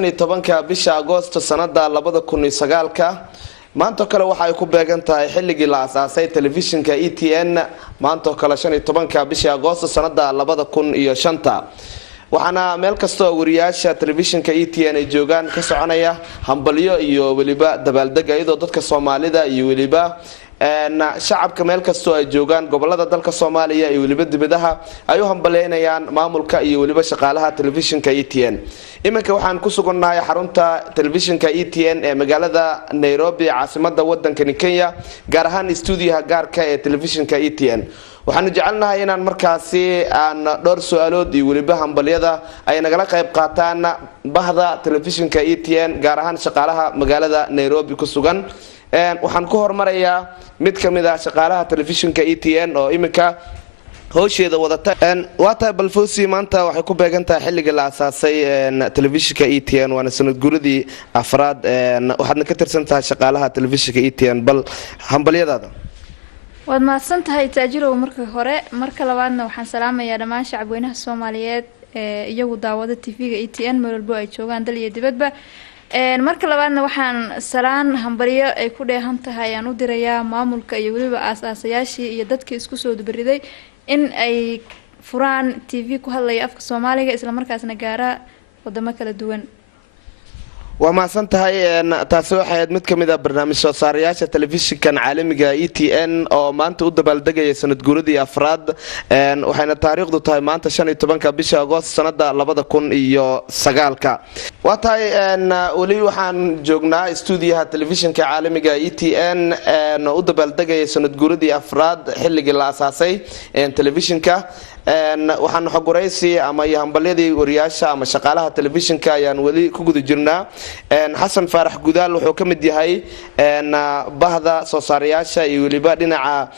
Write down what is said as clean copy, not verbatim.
15 bisha Agoosto sanada 2009 maanta kale waxa ay ku beegan tahay xilligii la aasaasay telefishinka ETN maanta kale 15 bisha Agoosto sanada 2005 waxaana meel kasta oo wariyaasha telefishinka ETN ay joogaan ka soconaya hambalyo iyo waliba dabaaldeg iyadoo dadka Soomaalida iyo waliba shacabka meel kasta oo ay joogaan gobolada dalka Soomaaliya iyo waliba dibadaha ay u hambaleynayaan maamulka iyo waliba shaqaalaha telefishinka ETN iminka waxaan ku sugannahay xarunta telefishinka ETN ee magaalada Nairobi caasimadda waddanka Kenya gaar ahaan stuudiyaha gaarka ee telefishinka ETN waxaan jecelnahay inaan markaasi aan dhowr su'aalood iyo waliba hambalyada ay nagala qayb qaataan bahda telefishinka ETN gaar ahaan shaqaalaha magaalada Nairobi ku sugan waxaan ku hormarayaa mid kamid ah shaqaalaha telefishinka ETN oo iminka howsheeda wadata waata balfoosi maanta waxay ku beegan tahay xilliga la aasaasay telefishinka ETN waana sanad guuradii afraad waxaadna ka tirsan tahay shaqaalaha telefishinka ETN bal hambalyadaada waad mahadsan tahay taajirow marka hore marka labaadna waxaan salaamayaa dhammaan shacabweynaha Soomaaliyeed ee iyagu daawada TV-ga ETN meel walba ay joogaan dal iyo dibadba marka labaadna waxaan salaan hambalyo ay ku dheehan tahay aan u dirayaa maamulka iyo waliba aasaasayashii iyo dadkii isku soo dubariday in ay furaan TV ku hadlaya afka Soomaaliga isla markaasna gaara wadamo kala duwan waa maasan tahay taasi waxay mid kamid ah barnaamij soo saarayaasha telefishinkan caalamiga ETN oo maanta u dabaaldegaya sanad guuradii afraad waxayna taariikhdu tahay maanta 15 bisha Agoosto sanada 2009 waa tahay wali waxaan joognaa stuudiyaha telefishinka caalamiga ETN oo u dabaaldegaya sanad guuradii afraad xilligii la aasaasay telefishinka waxaan xoguraysi ama hambalyadii wariyaasha ama shaqaalaha telefishinka ayaan wali ku guda jirnaa xasan faarax gudaal wuxuu ka mid yahay bahda soo saarayaasha iyo waliba dhinaca